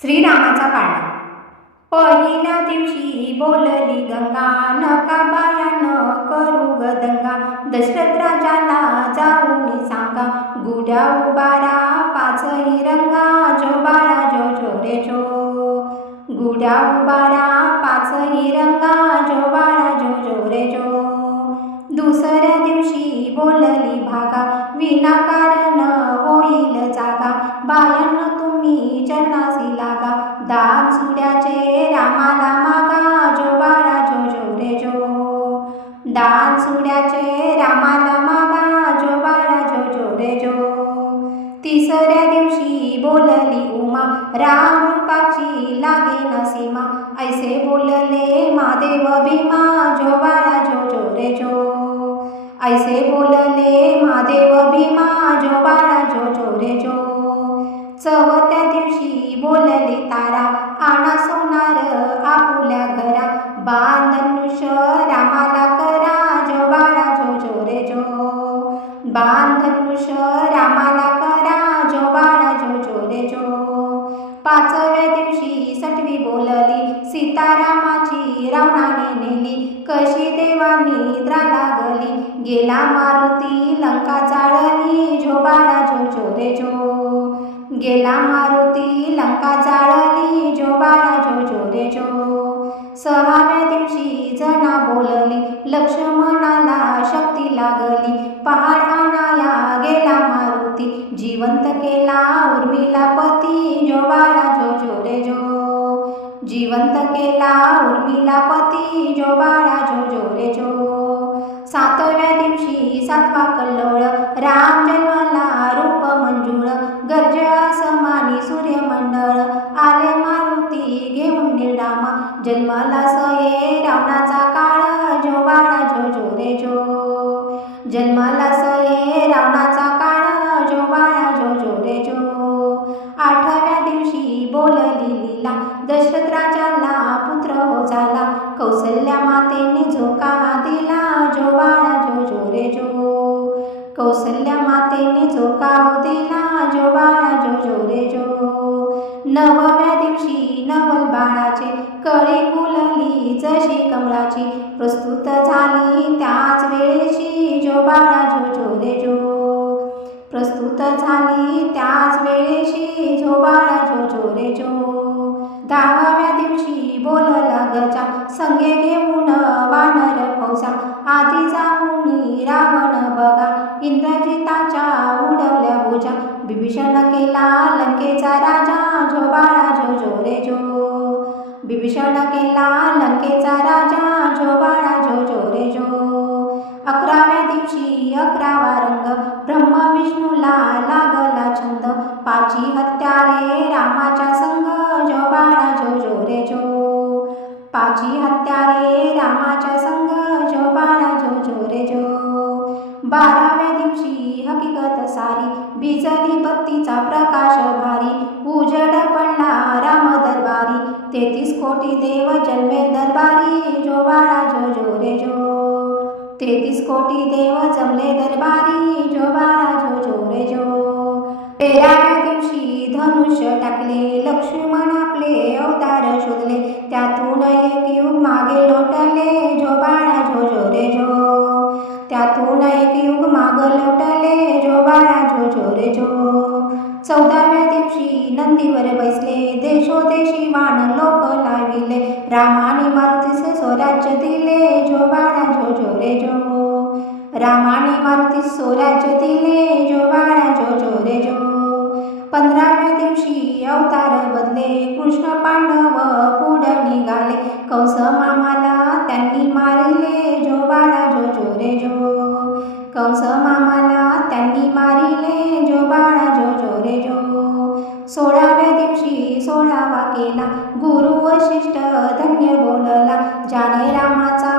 श्रीरामाचा पाळणा. पहिल्या दिवशी बोलली गंगा, नका बाया न करू गदंगा. दशरथ राजाला जाऊन सांगा, गुड्या उबारा पाचही रंगा. जो बाळा जो जो रे जो, गुड्या उबारा पाचही रंगा. जो बाळा जो जो रे जो. दुसऱ्या दिवशी बोलली भागा, विनाकारण होईल जागा. बायांनो तुम्ही चरणासी लागा, दान सुड्याचे रामाला मागा. जो बाळा जो जो रे जो, दान सुड्याचे रामाला मागा. जो बाळा जो जो रे जो. तिसऱ्या दिवशी बोलली उमा, राम रूपाची लागे न सीमा. ऐसे बोलले महादेव भीमा. जो बाळा जो जो रे जो, ऐसे बोलले महादेव भीमा. जो बाळा जो जो रे जो. चौथ्या दिवशी बोलले तारा, आणा सोनार आपुल्या घरा. बाण धनुष रामाला करा. जो बाळा जो जो रे जो, बाण धनुष रामाला करा. जो बाळा जो जो रे जो. पाचव्या दिवशी सटवी बोलली, सीतारामाची रावणाने नेली. कशी देवा निद्रा लागली, गेला मारुती लंका जाळली. जो बाळा जो जो रे जो, गेला मारुती लंका जाळली. जो बाळा जो जो रे जो. सहाव्या दिवशी जना बोलली, लक्ष्मणाला शक्ती लागली. पहाड आणाया गेला मारुती, जिवंत केला उर्मिला पती. जो बाळा जो जो रे जो, जिवंत केला उर्मिला पती. जो बाळा जो जो रे जो. सातव्या दिवशी सातवा कल्लोळ, राम जन्मला रूप मंजुळ. गर्ज समानी सूर्यमंडळ, आले मारुती घेऊन निर्धामा. जन्माला सये रावणाचा काळ. जो बाळा जो जो रे जो, जन्माला सये रावणाचा काळ. जो बाळा जो जो रे जो. आठव्या दिवशी बोलली लीला, दशरथ राजाला पुत्र हो झाला. कौसल्या मातेने झोका दिला. जो बाळा जो जो रे जो, कौसल्या मातेने झोका दिला. जो बाळा जो जो रे जो. नवव्या दिवशी नवल बाळाचे, कळी फुलली जशी कमळाची. प्रस्तुत झाली त्याच वेळेची. जो बाळा जो जो रे जो, प्रस्तुत झाली त्याच वेळेशी. जो बाळा जो जो रे जो. दहाव्या दिवशी बोलला गजा, संगे घेऊन वानर फौजा. आधी जाऊन रावण बघा, इंद्रजिताच्या उडवल्या भुजा. बिभीषण केला लंकेचा राजा. जो बाळा जो जो रे जो, बिभीषण केला लंकेचा राजा. जो बाळा जो जो रे जो. अकराव्या दिवशी अकरावा रंग, ब्रह्मा विष्णूला लागला छंद. पाची हत्यारे रामाच्या संग. जो बाळा जो जो रे जो, पाची हत्यारे रामाच्या संग. जो बाळा जो जो रे जो. बाराव्या दिवशी हकीकत सारी, भिजली बत्तीचा प्रकाश भारी. उजड पडला राम दरबारी, 33 कोटी देव जन्मे दरबारी. जो बाळा जो जो रे जो, 33 कोटी देव जमले दरबारी. जो बाळा जो जो रे जो. 13व्या दिवशी धनुष्य टाकले, लक्ष्मण आपले अवतार शोधले. त्यातून एक युग मागे लोटले. जो बाळा जो जो रे जो, त्यातून एक युग माग लोटले. जो बाळा जो जो रे जो. 14व्या दिवशी नंदीवर बसले, देशोदेशी वाण लोक लाविले. रामाने मारुतीचे स्वराज्य दिले. जो बाळा जो जो रे जो, रामाने मारुती स्वराज्य दिले. जो बाळा जो जो रे जो. 15व्या दिवशी अवतार बदले, कृष्ण पांडव पुढे निघाले. कंस मामाला त्यांनी मारिले. जो बाळा जो जो रे जो, कंस मामाला त्यांनी मारिले. जो बाळा जो जो रे जो. 16व्या दिवशी 16वा केला, गुरु वशिष्ठ धन्य बोलला. ज्याने रामाचा